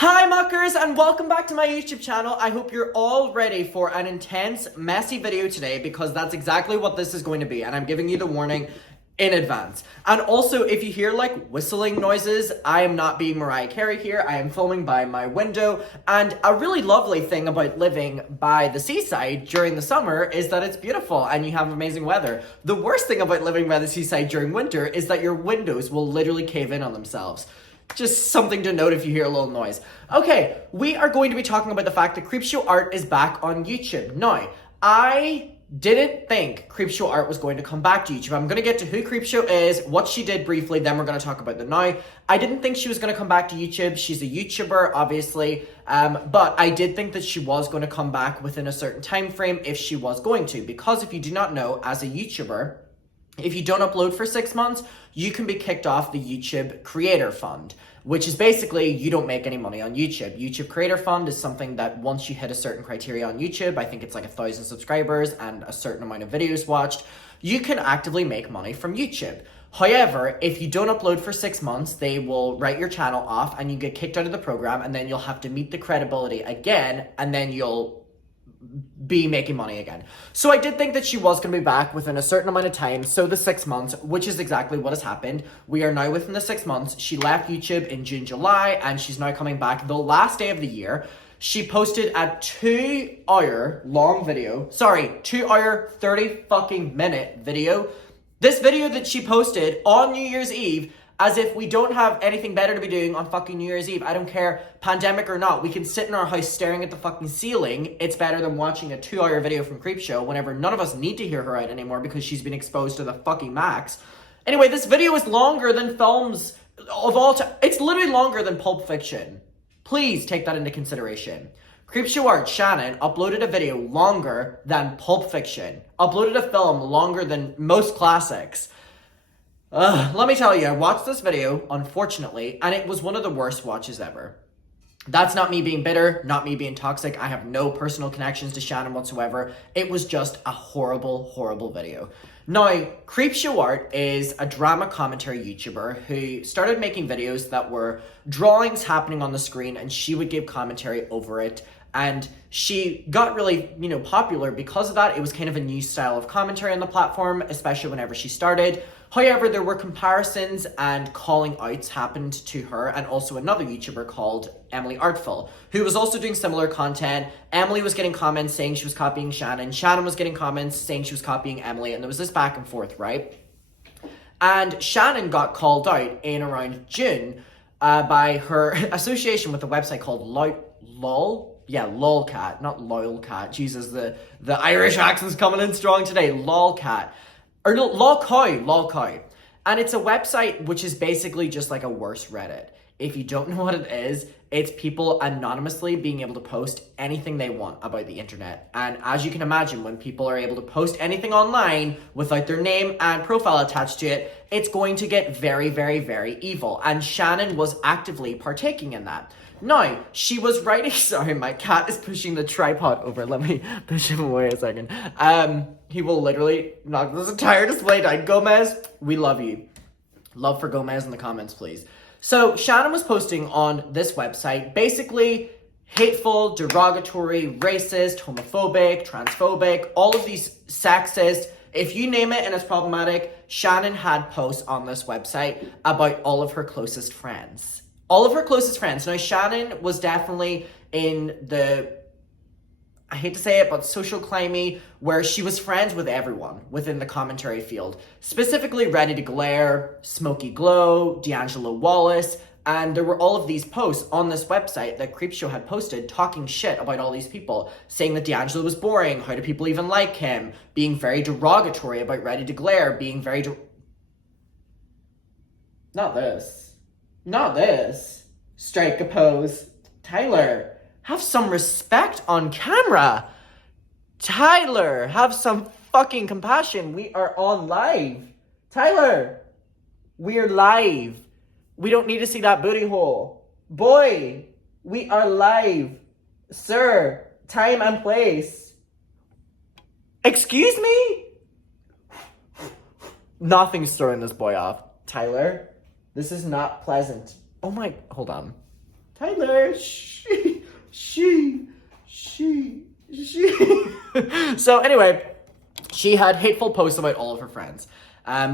Hi muckers and welcome back to my YouTube channel. I hope you're all ready for an intense, messy video today because that's exactly what this is going to be and I'm giving you the warning in advance. And also, if you hear like whistling noises, I am not being Mariah Carey here. I am filming by my window, and a really lovely thing about living by the seaside during the summer is that it's beautiful and you have amazing weather. The worst thing about living by the seaside during winter is that your windows will literally cave in on themselves. Just something to note if you hear a little noise. Okay, we are going to be talking about the fact that CreepShow art is back on YouTube. Now, I didn't think CreepShow art was going to come back to YouTube. I'm going to get to who CreepShow is, what she did briefly, then we're going to talk about the now. I didn't think she was going to come back to YouTube. She's a YouTuber, obviously, but I did think that she was going to come back within a certain time frame if she was going to, because if you do not know, as a YouTuber, if you don't upload for 6 months, you can be kicked off the YouTube Creator Fund, which is basically you don't make any money on YouTube. YouTube Creator Fund is something that once you hit a certain criteria on YouTube, I think it's like 1,000 subscribers and a certain amount of videos watched, you can actively make money from YouTube. However, if you don't upload for 6 months, they will write your channel off and you get kicked out of the program, and then you'll have to meet the credibility again, and then you'll be making money again. So I did think that she was going to be back within a certain amount of time, so the 6 months, which is exactly what has happened. We are now within the 6 months. She left YouTube in June, July, and she's now coming back the last day of the year. She posted a 2 hour long video, 2 hour 30 fucking minute video. This video that she posted on New Year's Eve, as if we don't have anything better to be doing on fucking New Year's Eve. I don't care, pandemic or not, we can sit in our house staring at the fucking ceiling. It's better than watching a 2 hour video from CreepShow whenever none of us need to hear her out anymore because she's been exposed to the fucking max. Anyway, this video is longer than films of all time. It's literally longer than Pulp Fiction. Please take that into consideration. CreepShow Art Shannon uploaded a video longer than Pulp Fiction. Uploaded a film longer than most classics. Let me tell you, I watched this video, unfortunately, and it was one of the worst watches ever. That's not me being bitter, not me being toxic. I have no personal connections to Shannon whatsoever. It was just a horrible, horrible video. Now, CreepShow Art is a drama commentary YouTuber who started making videos that were drawings happening on the screen, and she would give commentary over it. And she got really, popular because of that. It was kind of a new style of commentary on the platform, especially whenever she started. However, there were comparisons and calling outs happened to her and also another YouTuber called Emily Artful, who was also doing similar content. Emily was getting comments saying she was copying Shannon. Shannon was getting comments saying she was copying Emily, and there was this back and forth, right? And Shannon got called out in around June by her association with a website called Lolcat, not Loyalcat. Jesus, the Irish accent's coming in strong today. Lolcat. Or no, Lolcow. And it's a website which is basically just like a worse Reddit. If you don't know what it is, it's people anonymously being able to post anything they want about the internet. And as you can imagine, when people are able to post anything online without their name and profile attached to it, it's going to get very, very, very evil. And Shannon was actively partaking in that. Now, she was writing... Sorry, my cat is pushing the tripod over. Let me push him away a second. He will literally knock this entire display down. Gomez, we love you. Love for Gomez in the comments, please. So, Shannon was posting on this website, basically hateful, derogatory, racist, homophobic, transphobic, all of these sexist. If you name it and it's problematic, Shannon had posts on this website about all of her closest friends. All of her closest friends. Now, Shannon was definitely in the, I hate to say it, but social climby, where she was friends with everyone within the commentary field. Specifically, Ready to Glare, Smokey Glow, D'Angelo Wallace, and there were all of these posts on this website that CreepShow had posted talking shit about all these people, saying that D'Angelo was boring, how do people even like him, being very derogatory about Ready to Glare, being very Not this. Not this. Strike a pose. Tyler, have some respect on camera. Tyler, have some fucking compassion. We are on live. Tyler, we are live. We don't need to see that booty hole. Boy, we are live. Sir, time and place. Excuse me? Nothing's throwing this boy off. Tyler, this is not pleasant. Oh my, hold on. Tyler, she. So anyway, she had hateful posts about all of her friends.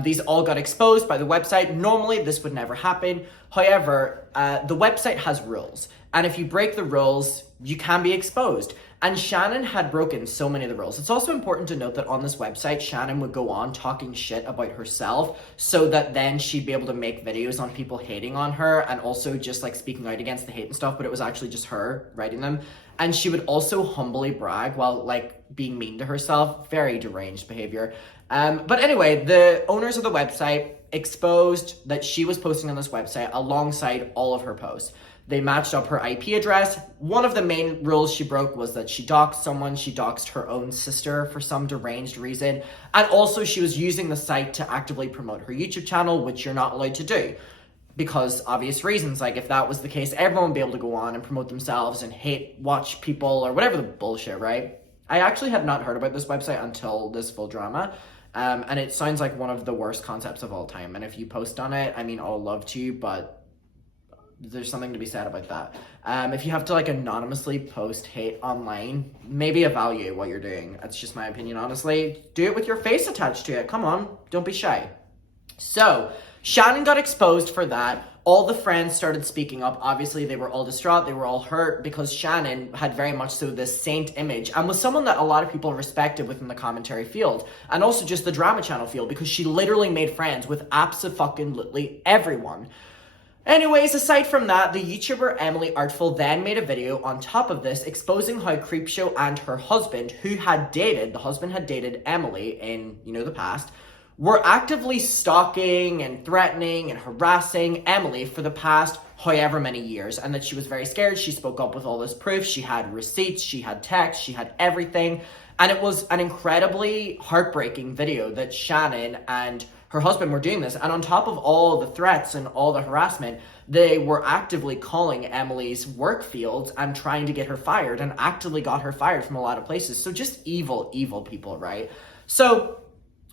These all got exposed by the website. Normally, this would never happen. However, the website has rules. And if you break the rules, you can be exposed. And Shannon had broken so many of the rules. It's also important to note that on this website, Shannon would go on talking shit about herself so that then she'd be able to make videos on people hating on her and also just like speaking out against the hate and stuff, but it was actually just her writing them. And she would also humbly brag while like being mean to herself. Very deranged behavior. But anyway, the owners of the website exposed that she was posting on this website alongside all of her posts. They matched up her IP address. One of the main rules she broke was that she doxed someone. She doxed her own sister for some deranged reason. And also she was using the site to actively promote her YouTube channel, which you're not allowed to do. Because obvious reasons, like if that was the case, everyone would be able to go on and promote themselves and hate watch people or whatever the bullshit, right? I actually had not heard about this website until this full drama. And it sounds like one of the worst concepts of all time. And if you post on it, I mean, all love to you, but there's something to be said about that. If you have to like anonymously post hate online, maybe evaluate what you're doing. That's just my opinion, honestly. Do it with your face attached to it. Come on, don't be shy. So Shannon got exposed for that. All the friends started speaking up. Obviously, they were all distraught. They were all hurt because Shannon had very much so this saint image and was someone that a lot of people respected within the commentary field and also just the drama channel field because she literally made friends with abso-fucking-lutely everyone. Anyways, aside from that, the YouTuber Emily Artful then made a video on top of this exposing how CreepShow and her husband, who had dated, the husband had dated Emily in, the past, were actively stalking and threatening and harassing Emily for the past however many years, and that she was very scared. She spoke up with all this proof. She had receipts, she had text, she had everything, and it was an incredibly heartbreaking video that Shannon and her husband were doing this, and on top of all the threats and all the harassment, they were actively calling Emily's work fields and trying to get her fired, and actively got her fired from a lot of places. So just evil, evil people, right? So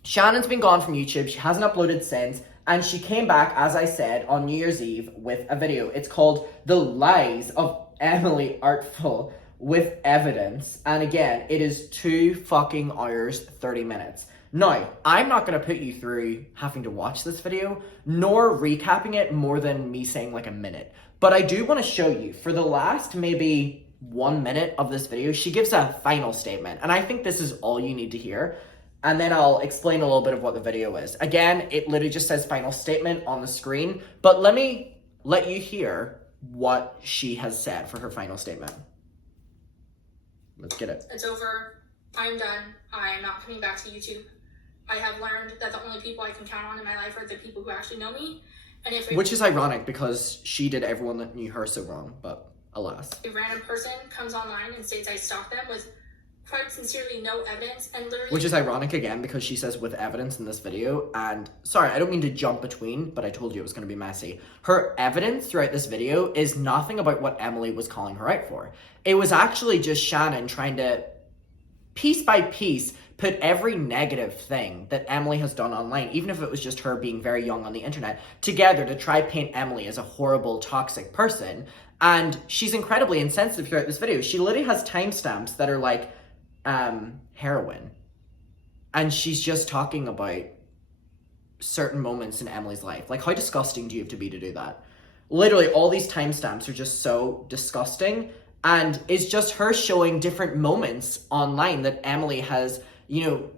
Shannon's been gone from YouTube. She hasn't uploaded since, and she came back, as I said, on New Year's Eve with a video. It's called The Lies of Emily Artful with Evidence, and again, it is 2 fucking hours, 30 minutes. Now, I'm not going to put you through having to watch this video, nor recapping it more than me saying like a minute. But I do want to show you, for the last maybe 1 minute of this video, she gives a final statement. And I think this is all you need to hear. And then I'll explain a little bit of what the video is. Again, it literally just says final statement on the screen. But let me let you hear what she has said for her final statement. Let's get it. It's over. I'm done. I'm not coming back to YouTube. I have learned that the only people I can count on in my life are the people who actually know me. And if Which is ironic because she did everyone that knew her so wrong, but alas. A random person comes online and states I stalked them with quite sincerely no evidence and literally... Which is ironic again because she says with evidence in this video, and sorry, I don't mean to jump between, but I told you it was going to be messy. Her evidence throughout this video is nothing about what Emily was calling her out for. It was actually just Shannon trying to, piece by piece, put every negative thing that Emily has done online, even if it was just her being very young on the internet, together to try paint Emily as a horrible, toxic person. And she's incredibly insensitive throughout this video. She literally has timestamps that are like, heroin. And she's just talking about certain moments in Emily's life. Like, how disgusting do you have to be to do that? Literally, all these timestamps are just so disgusting. And it's just her showing different moments online that Emily has,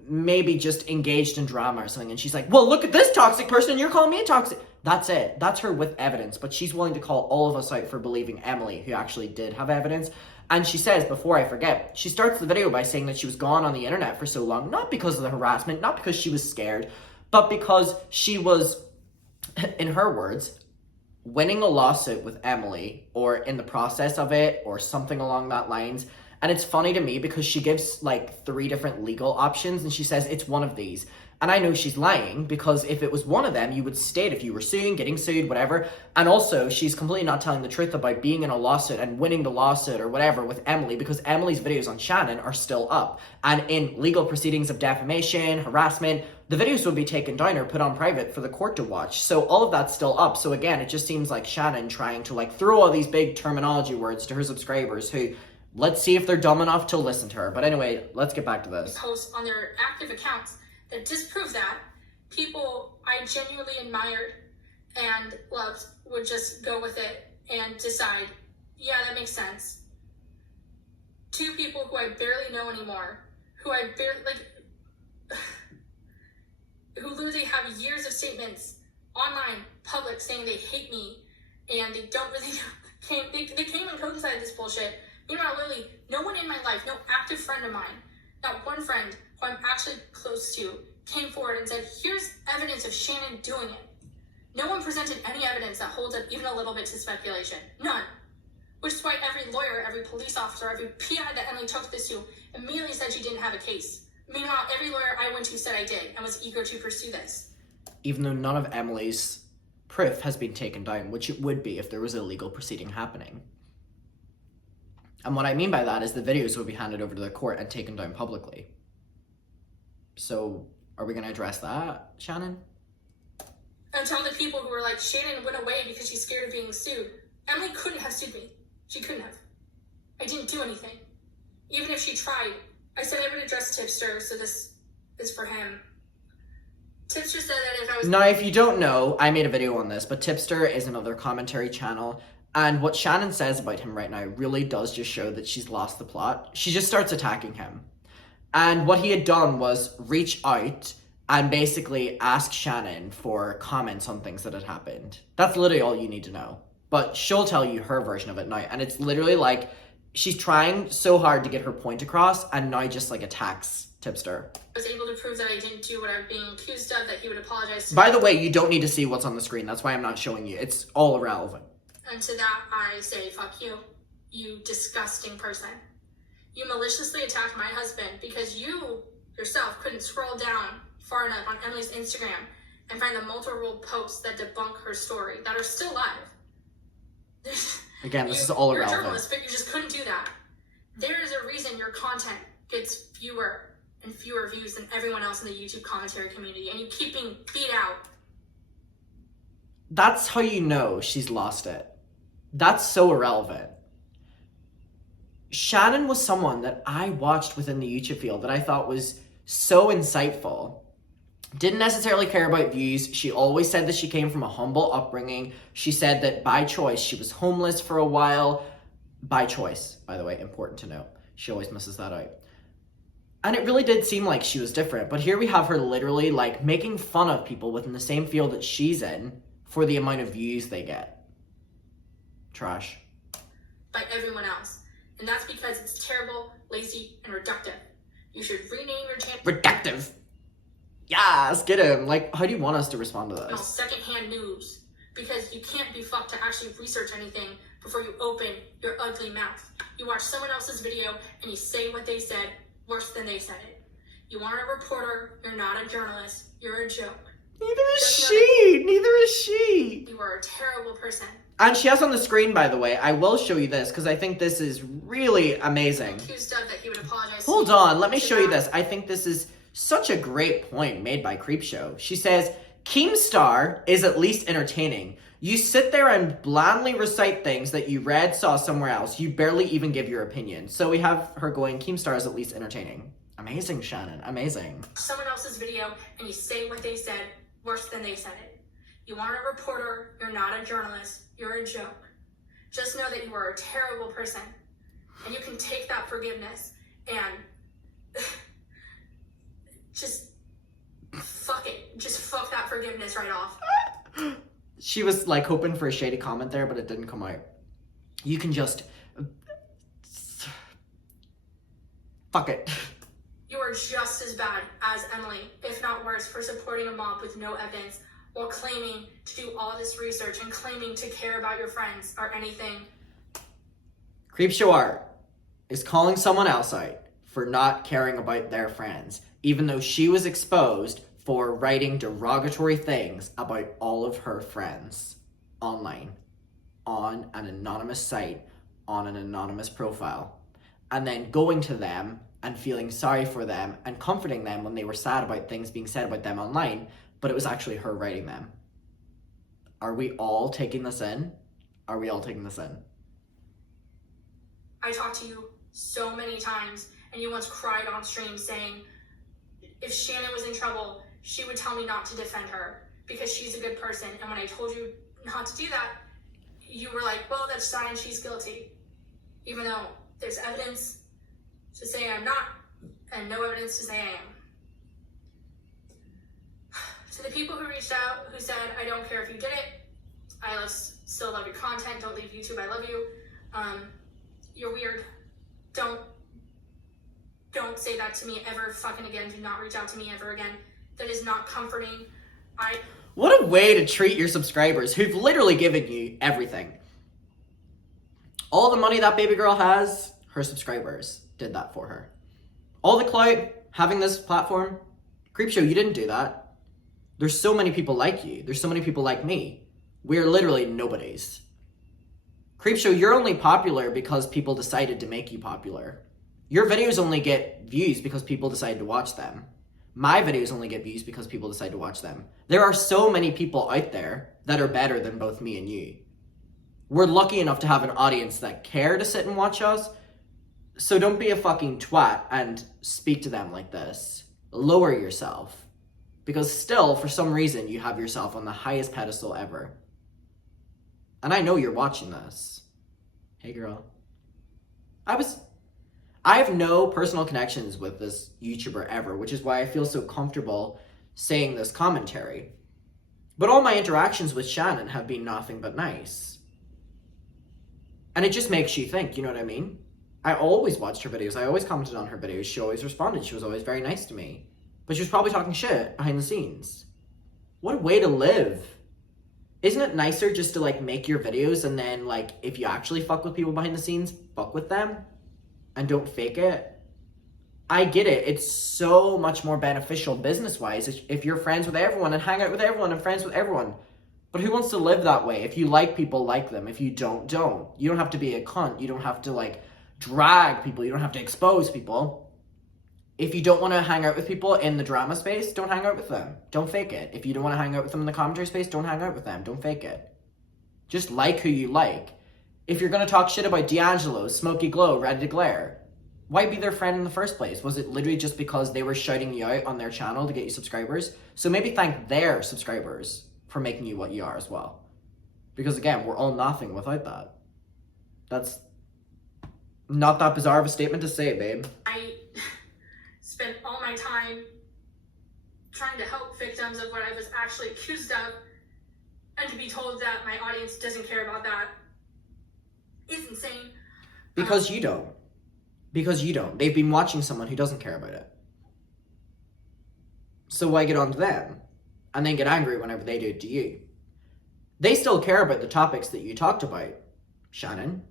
maybe just engaged in drama or something. And she's like, well, look at this toxic person. You're calling me a toxic. That's it. That's her with evidence. But she's willing to call all of us out for believing Emily, who actually did have evidence. And she says, before I forget, she starts the video by saying that she was gone on the internet for so long, not because of the harassment, not because she was scared, but because she was, in her words, winning a lawsuit with Emily, or in the process of it, or something along that lines. And it's funny to me because she gives like 3 different legal options, and she says it's one of these. And I know she's lying because if it was one of them, you would state if you were suing, getting sued, whatever. And also, she's completely not telling the truth about being in a lawsuit and winning the lawsuit or whatever with Emily, because Emily's videos on Shannon are still up. And in legal proceedings of defamation, harassment, the videos would be taken down or put on private for the court to watch. So all of that's still up. So again, it just seems like Shannon trying to like throw all these big terminology words to her subscribers who, let's see if they're dumb enough to listen to her. But anyway, let's get back to this. Posts on their active accounts that disprove that. People I genuinely admired and loved would just go with it and decide, yeah, that makes sense. Two people who I barely know anymore, who I barely, like, who literally have years of statements online, public, saying they hate me and they don't really they came and co-decided this bullshit. Meanwhile, literally, no one in my life, no active friend of mine, not one friend who I'm actually close to, came forward and said, here's evidence of Shannon doing it. No one presented any evidence that holds up even a little bit to speculation. None. Which is why every lawyer, every police officer, every PI that Emily took this to immediately said she didn't have a case. Meanwhile, every lawyer I went to said I did and was eager to pursue this. Even though none of Emily's proof has been taken down, which it would be if there was a legal proceeding happening. And what I mean by that is the videos would be handed over to the court and taken down publicly. So, are we going to address that, Shannon? And tell the people who were like, Shannon went away because she's scared of being sued. Emily couldn't have sued me. She couldn't have. I didn't do anything. Even if she tried. I said I would address Tipster, so this is for him. Tipster said that if I was... Now, if you don't know, I made a video on this, but Tipster is another commentary channel. And what Shannon says about him right now really does just show that she's lost the plot. She just starts attacking him. And what he had done was reach out and basically ask Shannon for comments on things that had happened. That's literally all you need to know. But she'll tell you her version of it now. And it's literally like she's trying so hard to get her point across and now just like attacks Tipster. I was able to prove that I didn't do what I'm being accused of, that he would apologize to By the way, you don't need to see what's on the screen. That's why I'm not showing you. It's all irrelevant. And to that, I say, fuck you, you disgusting person. You maliciously attacked my husband because you yourself couldn't scroll down far enough on Emily's Instagram and find the multiple posts that debunk her story that are still live. Again, this is all you're irrelevant. a journalist, but you just couldn't do that. There is a reason your content gets fewer and fewer views than everyone else in the YouTube commentary community, and you keep being beat out. That's how you know she's lost it. That's so irrelevant. Shannon was someone that I watched within the YouTube field that I thought was so insightful. Didn't necessarily care about views. She always said that she came from a humble upbringing. She said that by choice, she was homeless for a while. By choice, by the way, important to note. She always misses that out. And it really did seem like she was different. But here we have her literally like making fun of people within the same field that she's in for the amount of views they get. Trash. By everyone else. And that's because it's terrible, lazy, and reductive. You should rename your channel. Reductive. Yes, get him. Like, how do you want us to respond to this? Secondhand news. Because you can't be fucked to actually research anything before you open your ugly mouth. You watch someone else's video and you say what they said worse than they said it. You aren't a reporter, you're not a journalist, you're a joke. Neither is she. Neither is she. You are a terrible person. And she has on the screen, by the way, I will show you this because I think this is really amazing. Accused of that he would apologize. Hold on, let me show you this. I think this is such a great point made by CreepShow. She says, Keemstar is at least entertaining. You sit there and blandly recite things that you read, saw somewhere else. You barely even give your opinion. So we have her going, Keemstar is at least entertaining. Amazing, Shannon. Amazing. Someone else's video and you say what they said worse than they said it. You aren't a reporter, you're not a journalist, you're a joke. Just know that you are a terrible person. And you can take that forgiveness and just fuck it. Just fuck that forgiveness right off. She was like hoping for a shady comment there, but it didn't come out. You can just fuck it. You are just as bad as Emily, if not worse, for supporting a mob with no evidence while claiming to do all this research and claiming to care about your friends or anything. CreepShow Art is calling someone else out for not caring about their friends, even though she was exposed for writing derogatory things about all of her friends online, on an anonymous site, on an anonymous profile, and then going to them and feeling sorry for them and comforting them when they were sad about things being said about them online, but it was actually her writing them. Are we all taking this in? Are we all taking this in? I talked to you so many times, and you once cried on stream saying if Shannon was in trouble, she would tell me not to defend her because she's a good person. And when I told you not to do that, you were like, well, that's fine, she's guilty. Even though there's evidence to say I'm not, and no evidence to say I am. To the people who reached out, who said, I don't care if you did it, still love your content, don't leave YouTube, I love you. You're weird. Don't say that to me ever fucking again. Do not reach out to me ever again. That is not comforting. What a way to treat your subscribers who've literally given you everything. All the money that baby girl has, her subscribers did that for her. All the clout, having this platform, CreepShow, you didn't do that. There's so many people like you. There's so many people like me. We're literally nobodies. CreepShow, you're only popular because people decided to make you popular. Your videos only get views because people decide to watch them. My videos only get views because people decide to watch them. There are so many people out there that are better than both me and you. We're lucky enough to have an audience that care to sit and watch us. So don't be a fucking twat and speak to them like this. Lower yourself. Because still, for some reason, you have yourself on the highest pedestal ever. And I know you're watching this. Hey girl. I have no personal connections with this YouTuber ever, which is why I feel so comfortable saying this commentary. But all my interactions with Shannon have been nothing but nice. And it just makes you think, you know what I mean? I always watched her videos. I always commented on her videos. She always responded. She was always very nice to me. But she was probably talking shit behind the scenes. What a way to live. Isn't it nicer just to like make your videos and then like if you actually fuck with people behind the scenes, fuck with them and don't fake it? I get it. It's so much more beneficial business-wise if you're friends with everyone and hang out with everyone and friends with everyone. But who wants to live that way? If you like people, like them. If you don't, don't. You don't have to be a cunt. You don't have to like drag people. You don't have to expose people. If you don't want to hang out with people in the drama space, don't hang out with them. Don't fake it. If you don't want to hang out with them in the commentary space, don't hang out with them. Don't fake it. Just like who you like. If you're going to talk shit about D'Angelo, Smokey Glow, Ready to Glare, why be their friend in the first place? Was it literally just because they were shouting you out on their channel to get you subscribers? So maybe thank their subscribers for making you what you are as well. Because again, we're all nothing without that. That's not that bizarre of a statement to say, babe. I spent all my time trying to help victims of what I was actually accused of, and to be told that my audience doesn't care about that is insane. Because you don't. Because you don't. They've been watching someone who doesn't care about it. So why get on to them? And then get angry whenever they do it to you. They still care about the topics that you talked about, Shannon.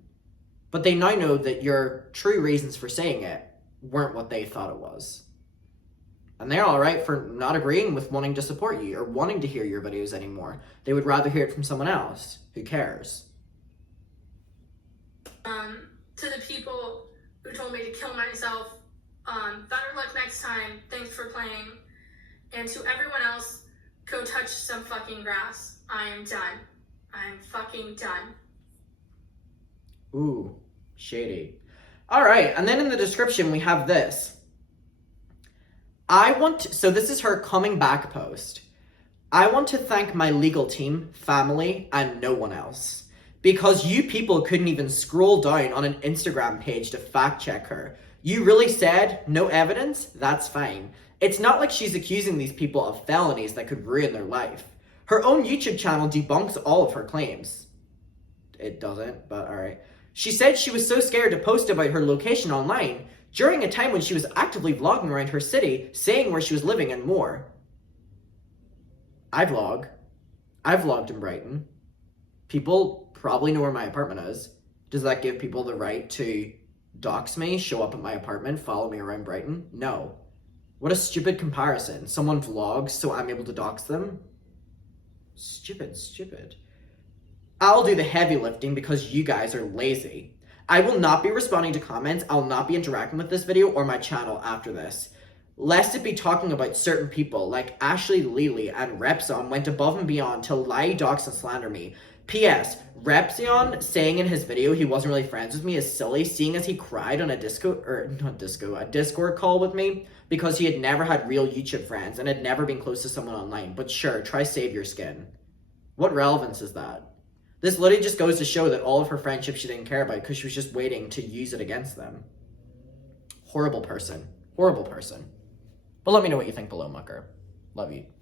But they now know that your true reasons for saying it weren't what they thought it was. And they're alright for not agreeing with wanting to support you or wanting to hear your videos anymore. They would rather hear it from someone else. Who cares? To the people who told me to kill myself, better luck next time. Thanks for playing. And to everyone else, go touch some fucking grass. I am done. I'm fucking done. Ooh, shady. Alright, and then in the description we have this. So this is her coming back post. I want to thank my legal team, family, and no one else. Because you people couldn't even scroll down on an Instagram page to fact check her. You really said no evidence? That's fine. It's not like she's accusing these people of felonies that could ruin their life. Her own YouTube channel debunks all of her claims. It doesn't, but alright. She said she was so scared to post about her location online during a time when she was actively vlogging around her city, saying where she was living and more. I vlog. I vlogged in Brighton. People probably know where my apartment is. Does that give people the right to dox me, show up at my apartment, follow me around Brighton? No. What a stupid comparison. Someone vlogs, so I'm able to dox them? Stupid. I'll do the heavy lifting because you guys are lazy. I will not be responding to comments. I'll not be interacting with this video or my channel after this. Lest it be talking about certain people like Ashley Lely and Repson went above and beyond to lie, dox, and slander me. P.S. Repson saying in his video he wasn't really friends with me is silly, seeing as he cried on a Discord call with me because he had never had real YouTube friends and had never been close to someone online. But sure, try save your skin. What relevance is that? This literally just goes to show that all of her friendships she didn't care about because she was just waiting to use it against them. Horrible person. Horrible person. But let me know what you think below, Mucker. Love you.